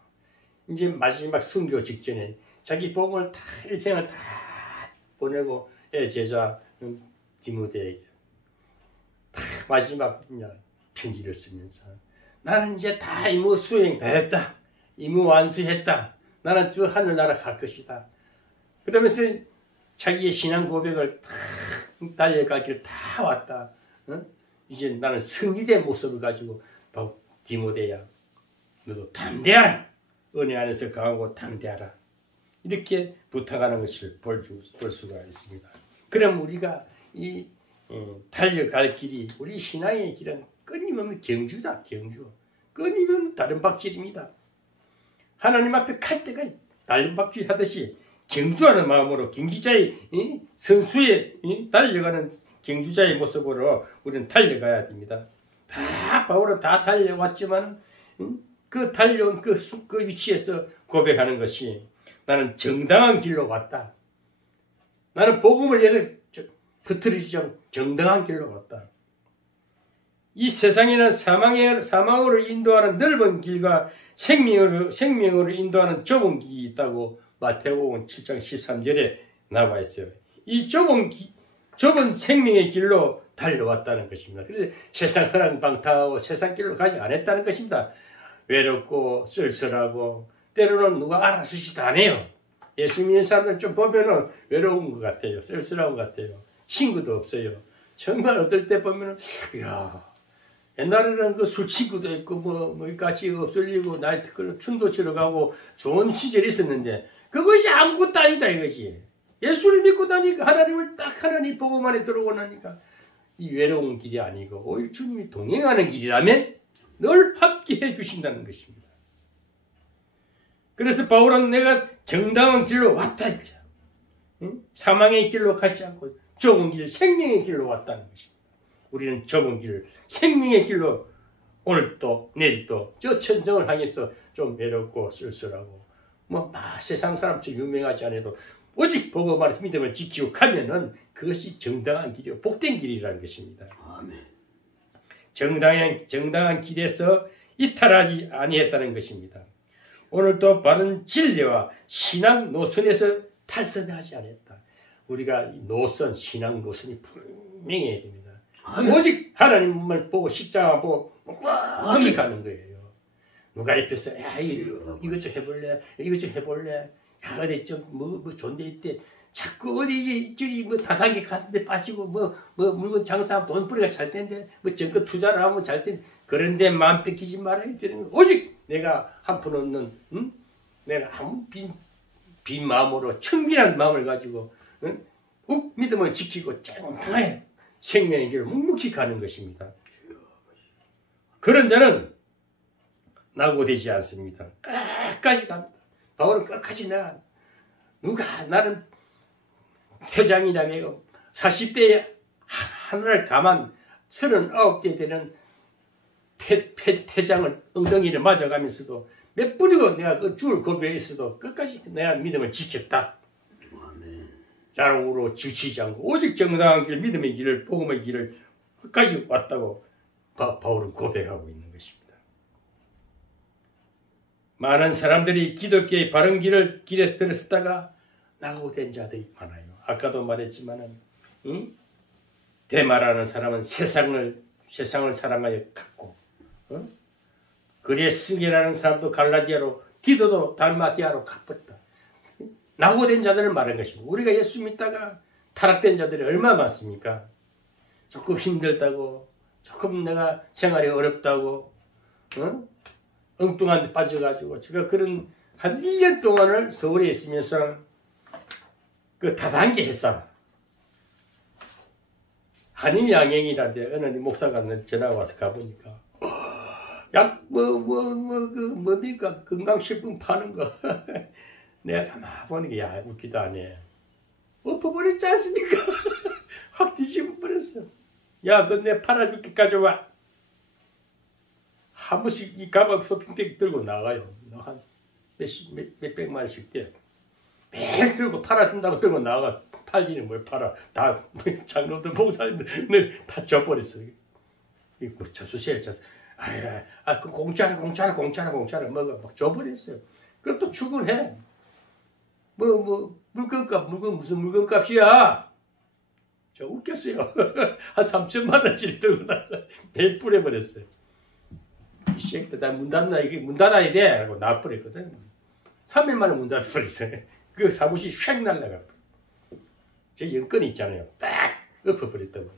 이제 마지막 순교 직전에 자기 복음을 다 일생을 다 보내고 제자 디모데에게 다 마지막 편지를 쓰면서 나는 이제 다 임무 수행 다 했다. 임무 완수했다. 나는 저 하늘나라 갈 것이다. 그러면서 자기의 신앙 고백을 다 달려갈 길 다 왔다. 이제 나는 승리된 모습을 가지고 디모데야, 너도 담대하라. 은혜 안에서 강하고 담대하라. 이렇게 부탁하는 것을 볼 수가 있습니다. 그럼 우리가 이 달려갈 길이, 우리 신앙의 길은 끊임없는 경주다. 경주. 끊임없는 다른박질입니다. 하나님 앞에 갈 때가 다른박질 하듯이 경주하는 마음으로 경기자의 선수의 달려가는 경주자의 모습으로 우리는 달려가야 됩니다. 바울은 다 달려왔지만 그 달려온 그 위치에서 고백하는 것이 나는 정당한 길로 왔다. 나는 복음을 위해서 흐트러지지 않고 정당한 길로 왔다. 이 세상에는 사망으로 인도하는 넓은 길과 생명으로 인도하는 좁은 길이 있다고 마태복음 7장 13절에 나와 있어요. 이 좁은 생명의 길로 달려왔다는 것입니다. 그래서 세상 허랑방탕하고 세상 길로 가지 않았다는 것입니다. 외롭고 쓸쓸하고 때로는 누가 알아주지도 않아요. 예수 믿는 사람들 좀 보면은 외로운 것 같아요. 쓸쓸한 것 같아요. 친구도 없어요. 정말 어떨 때 보면은 이야, 옛날에는 그 술 친구도 있고 뭐 같이 없을리고 나이트클럽 춤도 치러 가고 좋은 시절이 있었는데 그것이 아무것도 아니다 이거지. 예수를 믿고 나니까 하나님을 딱 하나님 보고만에 들어오고 나니까 이 외로운 길이 아니고 오히려 주님이 동행하는 길이라면 늘 함께해 주신다는 것입니다. 그래서 바울은 내가 정당한 길로 왔다 이거야. 응? 사망의 길로 가지 않고 좁은 길, 생명의 길로 왔다는 것입니다. 우리는 좁은 길, 생명의 길로 오늘도 내일도 저 천성을 향해서 좀 외롭고 쓸쓸하고 세상 사람처럼 유명하지 않아도 오직 보고 말해서 믿음을 지키고 가면은 그것이 정당한 길이요 복된 길이라는 것입니다. 아멘. 정당한 길에서 이탈하지 아니했다는 것입니다. 오늘도 바른 진리와 신앙 노선에서 탈선하지 않았다. 우리가 노선, 신앙 노선이 분명해야 됩니다. 아멘. 오직 하나님을 보고 십자가 보고 오직 가는 거예요. 누가 옆에서 야 이것 좀 해볼래? 이것 좀 해볼래? 야 어디 좀뭐 좋은 데 있대. 자꾸 어디 저기 다단계 같은데 빠지고 물건 장사하면 돈 벌이가 잘 텐데 정권 투자를 하면 잘 텐데 그런데 마음 뺏기지 말아야 되는 거. 오직 내가 한푼 없는 내가 아무 빈 마음으로 청빈한 마음을 가지고 믿음을 지키고 짱짱하게 생명의 길을 묵묵히 가는 것입니다. 그런 자는 낙오되지 않습니다. 끝까지 갑니다. 바울은 끝까지 누가 나는 퇴장이라고 해요. 40대에 하늘을 감한 39대 되는 퇴장을 엉덩이를 맞아가면서도 몇 분이고 내가 그 죽을 고비에 있어도 끝까지 내가 믿음을 지켰다. 자랑으로 지치지 않고 오직 정당한 길, 믿음의 길을, 복음의 길을 끝까지 왔다고 바울은 고백하고 있는 것입니다. 많은 사람들이 기독교의 바른 길에서 들었다가 낙오된 자들이 많아요. 아까도 말했지만은 데마라는 사람은 세상을 사랑하여 갔고 그레스게라는 사람도 갈라디아로 디도도 달마티아로 가버렸다. 낙오된 자들을 말한 것입니다. 우리가 예수 믿다가 타락된 자들이 얼마나 많습니까? 조금 힘들다고 조금 내가 생활이 어렵다고 엉뚱한 데 빠져가지고 제가 그런 한 1년 동안을 서울에 있으면서 그 다단계 했어. 한임양행이라는데 어느 목사가 전화가 와서 가보니까 뭡니까 건강식품 파는 거 내가 가만 보니까 야 웃기도 안 해. 엎어버렸지 않습니까? 확 뒤집어 버렸어. 야 너 내 팔아줄게 가져와. 한 번씩 이 가방 쇼핑백 들고 나가요. 한 몇백만 원씩 돼. 매일 들고 팔아준다고 들고 나가. 팔기는 뭘 팔아. 다 장로들 목사님들 다 줘버렸어. 이거 저수시에 그 공짜로 먹어. 막 줘버렸어요. 그럼 또 출근해. 물건값 무슨 물건값이야? 저 웃겼어요. 한 3천만 원짜리 들고 나서 매일 뿌려버렸어요. 이 새끼들 나 문 닫아야 돼. 라고 나와버렸거든. 3일 만에 문 닫아버렸어요. 그 사무실 휙 날라가. 제 연건이 있잖아요. 딱 엎어버렸다고.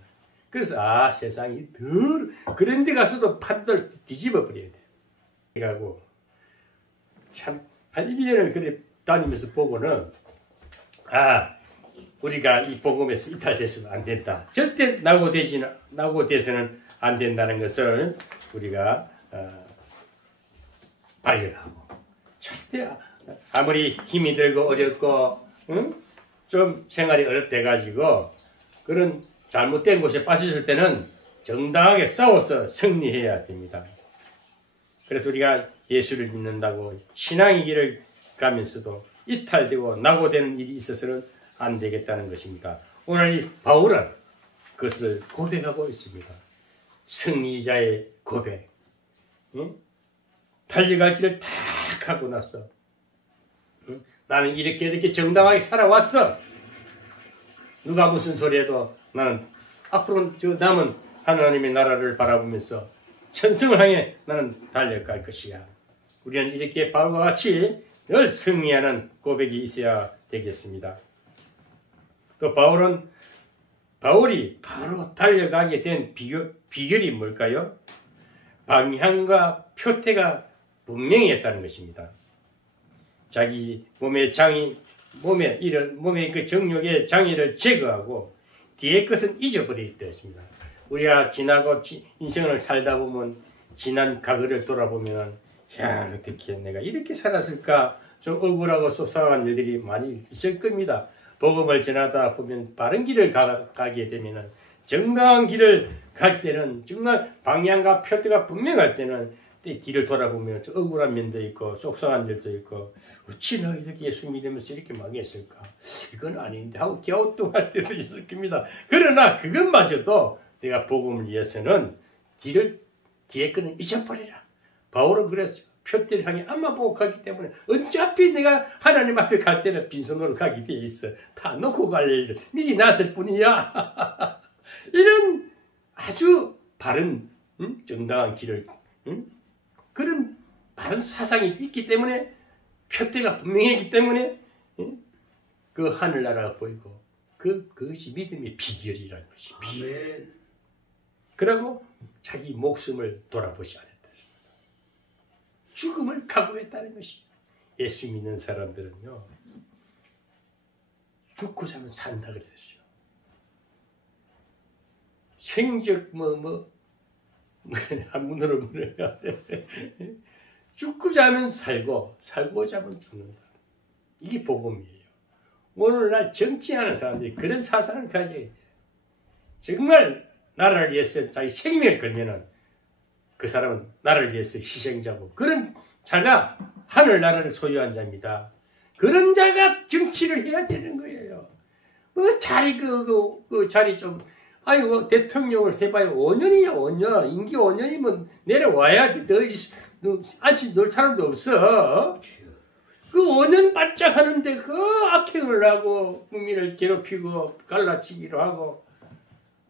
그래서 세상이 그런 데 가서도 판들 뒤집어 버려야 돼. 그래가지고 참 한 1년을 그래 다니면서 보고는 우리가 이 복음에서 이탈돼서는 안 된다. 절대 낙오돼서는 안 된다는 것을 우리가 발견하고, 절대 아무리 힘이 들고 어렵고 좀 생활이 어렵대가지고 그런 잘못된 곳에 빠졌을 때는 정당하게 싸워서 승리해야 됩니다. 그래서 우리가 예수를 믿는다고 신앙의 길을 가면서도 이탈되고 낙오되는 일이 있어서는 안 되겠다는 것입니다. 오늘 이 바울은 그것을 고백하고 있습니다. 승리자의 고백. 달려갈 길을 다 하고 나서 나는 이렇게 정당하게 살아왔어. 누가 무슨 소리 해도 나는 앞으로 저 남은 하나님의 나라를 바라보면서 천성을 향해 나는 달려갈 것이야. 우리는 이렇게 바울과 같이 늘 승리하는 고백이 있어야 되겠습니다. 또 바울이 바로 달려가게 된 비결이 뭘까요? 방향과 표태가 분명했다는 것입니다. 자기 몸의 그 정욕의 장애를 제거하고 뒤의 것은 잊어버리겠다 했습니다. 우리가 지나고 인생을 살다 보면 지난 과거를 돌아보면 어떻게 내가 이렇게 살았을까 좀 억울하고 속상한 일들이 많이 있을 겁니다. 복음을 전하다 보면 바른 길을 가게 되면 정당한 길을 갈 때는 정말 방향과 표대가 분명할 때는 뒤를 돌아보면 억울한 면도 있고 속상한 일도 있고 어찌 너 이렇게 예수 믿으면서 이렇게 망했을까 이건 아닌데 하고 갸우뚱할 때도 있을 겁니다. 그러나 그것마저도 내가 복음을 위해서는 뒤에 거는 잊어버리라. 바울은 그랬어요. 표대를 향해 앞만 보고 가기 때문에 어차피 내가 하나님 앞에 갈 때는 빈손으로 가게 돼 있어. 다 놓고 갈 일 미리 났을 뿐이야. 이런 아주 바른 정당한 길을 그런 바른 사상이 있기 때문에 표대가 분명했기 때문에 그 하늘나라가 보이고 그것이 믿음의 비결이라는 것입니다. 그러고 자기 목숨을 돌아보지 않았다. 죽음을 각오했다는 것입니다. 예수 믿는 사람들은요. 죽고 자면 산다 그랬어요. 생적 한문으로 뭐래요. 죽고 자면 살고 자면 죽는다. 이게 복음이에요. 오늘날 정치하는 사람들이 그런 사상을 가져야 돼요. 정말 나라를 위해서 자기 생명을 걸면은 그 사람은 나라를 위해서 희생자고 그런 자가 하늘나라를 소유한 자입니다. 그런 자가 정치를 해야 되는 거예요. 자리 그 자리 좀 대통령을 해봐요. 5년이냐 5년 임기 5년이면 내려와야 돼. 아직 놀 사람도 없어. 그 5년 바짝 하는데 그 악행을 하고 국민을 괴롭히고 갈라치기로 하고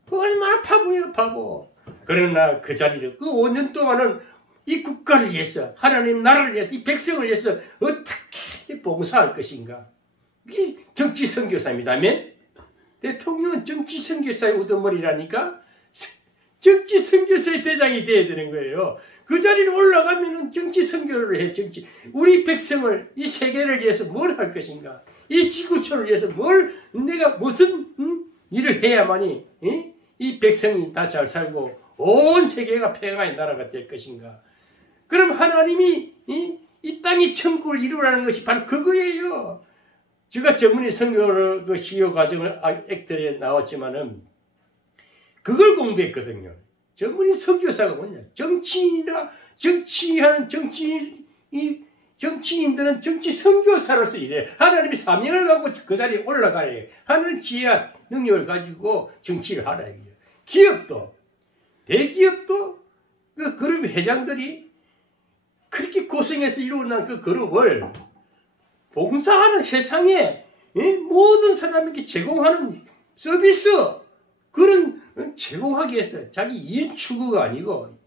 그 얼마나 바보예요 바보. 그러나 그 자리를 그 5년 동안은 이 국가를 위해서 하나님 나라를 위해서 이 백성을 위해서 어떻게 봉사할 것인가. 이게 정치 선교사입니다. 아멘. 대통령은 정치 선교사의 우두머리라니까 정치 선교사의 대장이 돼야 되는 거예요. 그 자리로 올라가면은 정치 선교를 해. 우리 백성을 이 세계를 위해서 뭘 할 것인가. 이 지구촌을 위해서 내가 무슨 일을 해야만이 이 백성이 다 잘 살고 온 세계가 평화의 나라가 될 것인가. 그럼 하나님이 이 땅이 천국을 이루라는 것이 바로 그거예요. 제가 전문의 선교 그 시효 과정을 액들에 나왔지만은 그걸 공부했거든요. 전문의 선교사가 뭐냐? 정치인들은 정치 선교사로서 일해. 하나님이 사명을 갖고 그 자리에 올라가야 해. 하나님 지혜와 능력을 가지고 정치를 하라. 기업도 대기업도 그 그룹 회장들이 그렇게 고생해서 이루어난 그 그룹을 봉사하는 세상에 모든 사람에게 제공하는 서비스 그런 제공하기 위해서 자기 이익 추구가 아니고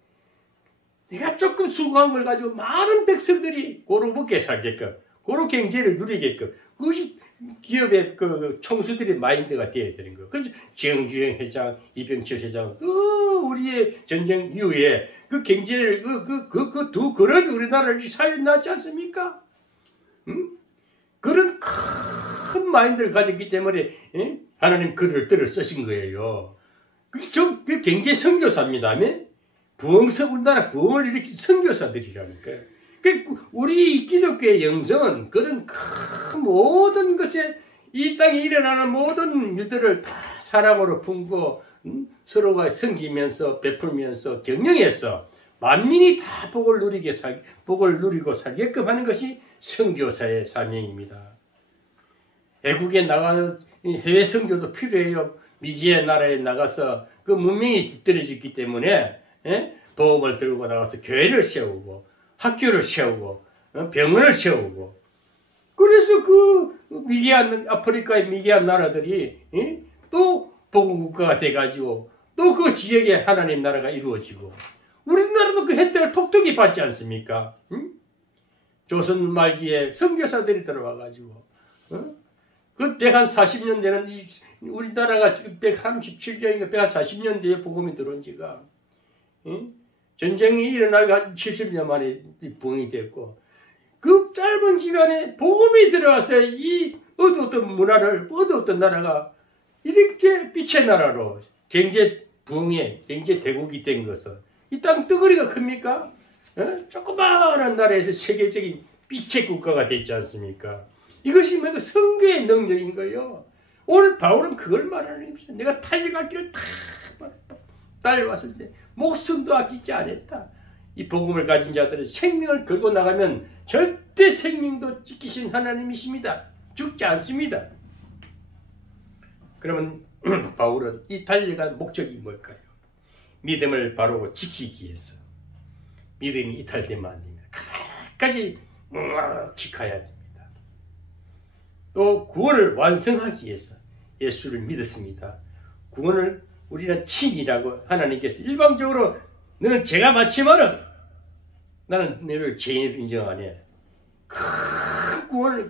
내가 조금 수고한 걸 가지고 많은 백성들이 고루 먹게 살게끔 고루 경제를 누리게끔 그것이 기업의 그 총수들의 마인드가 되어야 되는 거예요. 그래서 정주영 회장, 이병철 회장, 우리의 전쟁 이후에 그 경제를 그 두 그런 우리나라를 살려놨지 않습니까? 그런 큰 마인드를 가졌기 때문에 하나님 글을 들어 쓰신 거예요. 그 경제 선교사입니다. 우리나라 부흥을 일으킨 선교사들이라는 거예요. 우리 기독교의 영성은 그런 큰 모든 것에 이 땅에 일어나는 모든 일들을 다 사랑으로 품고 서로가 섬기면서 베풀면서 경영해서 만민이 다 복을 누리고 살게끔 하는 것이 선교사의 사명입니다. 외국에 나가서 해외 선교도 필요해요. 미지의 나라에 나가서 그 문명이 뒤떨어졌기 때문에 복음을 들고 나가서 교회를 세우고 학교를 세우고 병원을 세우고 그래서 그 아프리카의 미개한 나라들이 또 복음국가가 돼가지고 또 그 지역에 하나님 나라가 이루어지고 우리나라도 그 혜택을 톡톡히 받지 않습니까? 조선 말기에 선교사들이 들어와가지고 그때 한 40년 되는 우리나라가 지금 137년인가 140년 복음이 들어온 지가 전쟁이 일어나고 한 70년 만에 부흥이 됐고 그 짧은 기간에 복음이 들어와서 이 어두웠던 문화를 어두웠던 나라가 이렇게 빛의 나라로 경제 부흥의 경제 대국이 된 것은 이 땅 뜨거리가 큽니까? 조그마한 나라에서 세계적인 빛의 국가가 됐지 않습니까? 이것이 뭐가 선교의 능력인 거예요. 오늘 바울은 그걸 말하는 것입니다. 내가 달려갈 길을 다 달려왔을 때 목숨도 아끼지 않았다. 이 복음을 가진 자들은 생명을 걸고 나가면 절대 생명도 지키신 하나님이십니다. 죽지 않습니다. 그러면 바울은 이 달려간 목적이 뭘까요? 믿음을 바로 지키기 위해서. 믿음이 이탈되면 안 됩니다. 끝까지 지켜야 됩니다. 또 구원을 완성하기 위해서 예수를 믿었습니다. 구원을 우리는 칭이라고 하나님께서 일방적으로 너는 죄가 많지만은 나는 너를 죄인으로 인정 안 해. 큰 구원을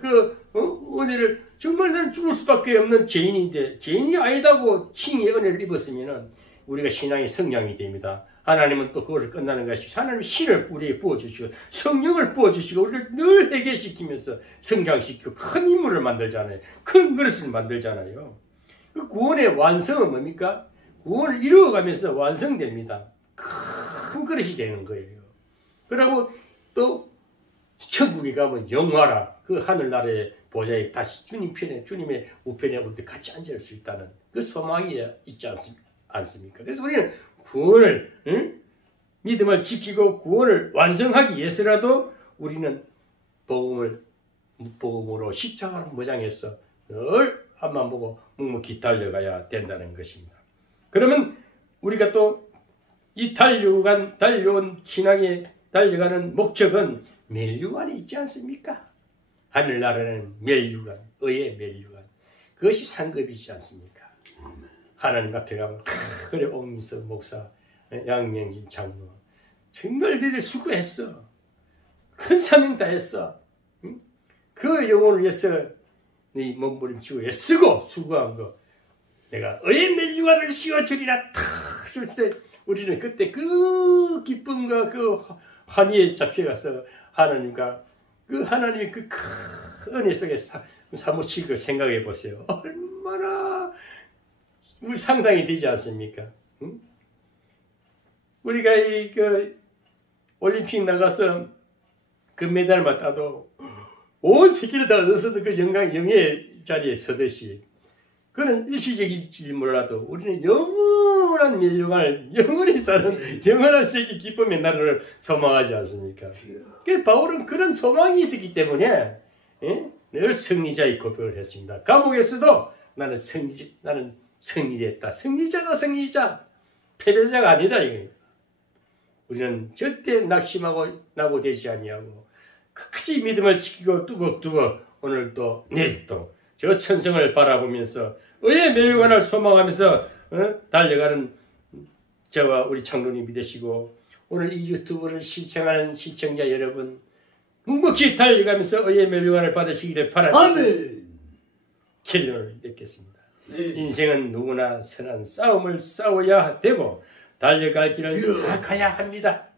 은혜를 정말 나는 죽을 수밖에 없는 죄인인데 죄인이 아니다고 칭의 은혜를 입었으면은 우리가 신앙의 성장이 됩니다. 하나님은 또 그것을 끝나는 것이 하나님 신을 우리에게 부어주시고 성령을 부어주시고 우리를 늘 회개시키면서 성장시키고 큰 인물을 만들잖아요. 큰 그릇을 만들잖아요. 그 구원의 완성은 뭡니까? 구원을 이루어가면서 완성됩니다. 큰 그릇이 되는 거예요. 그리고 또 천국에 가면 영화라 그 하늘나라의 보좌에 다시 주님 편에 주님의 우편에 우리 같이 앉을 수 있다는 그 소망이 있지 않습니까? 그래서 우리는 구원을 믿음을 지키고 구원을 완성하기 위해서라도 우리는 복음으로 십자가로 무장해서 늘 앞만 보고 묵묵히 달려가야 된다는 것입니다. 그러면 우리가 또 이 달려온 신앙에 달려가는 목적은 멸류관에 있지 않습니까? 하늘나라는 멸류관, 의의 멸류관. 그것이 상급이지 않습니까? 하나님 앞에 가면 그래 옹민석 목사, 양명진 장로 정말 너희들 수고했어. 큰 사명 다했어. 그 영혼을 위해서 네 몸부림치고 애쓰고 수고한 거 내가 의의 멸류관을 씌워주리라 탁 쓸 때 우리는 그때 그 기쁨과 그 환희에 잡혀가서 하나님과 그 하나님의 그 큰 은혜 속에 사무칠 걸 생각해 보세요. 얼마나 우리 상상이 되지 않습니까? 응? 우리가 그 올림픽 나가서 금메달만 따도 온 세계를 다 얻어서도 그 영예 자리에 서듯이 그는 일시적일지 몰라도 우리는 영원한 멸류관을 영원히 사는 영원한 세계 기쁨의 나라를 소망하지 않습니까? 그래서 바울은 그런 소망이 있었기 때문에 늘 승리자의 고백을 했습니다. 감옥에서도 나는 승리했다. 승리자다 승리자. 패배자가 아니다 이거예요. 우리는 절대 낙심하고 되지 아니하고 끝까지 믿음을 지키고 뚜벅뚜벅 오늘 또 내일 또 저 천성을 바라보면서 의의 멸류관을 소망하면서 달려가는 저와 우리 장로님이 되시고 오늘 이 유튜브를 시청하는 시청자 여러분 묵묵히 달려가면서 의의 멸류관을 받으시기를 바랍니다. 아멘. 결론을 맺겠습니다. 네. 인생은 누구나 선한 싸움을 싸워야 되고 달려갈 길은 다 가야 합니다.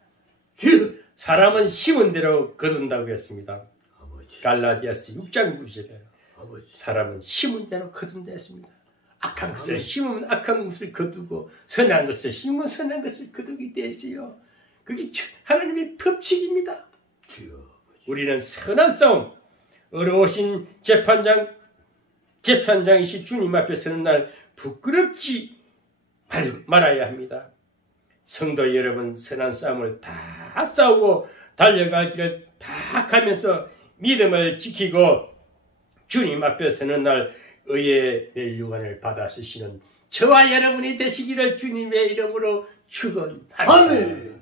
사람은 심은 대로 거둔다고 했습니다. 아버지. 갈라디아서 6장 9절에 아버지. 사람은 심은 대로 거둔다 했습니다. 악한 것을 심으면 악한 것을 거두고 선한 것을 심으면 선한 것을 거두게 되지요. 그게 하나님의 법칙입니다. 주여. 우리는 선한 싸움, 어려우신 재판장이신 주님 앞에 서는 날 부끄럽지 말아야 합니다. 성도 여러분, 선한 싸움을 다 싸우고 달려갈 길을 다 가면서 믿음을 지키고 주님 앞에 서는 날 의의 멸류관을 받아 쓰시는 저와 여러분이 되시기를 주님의 이름으로 축원합니다. 아멘.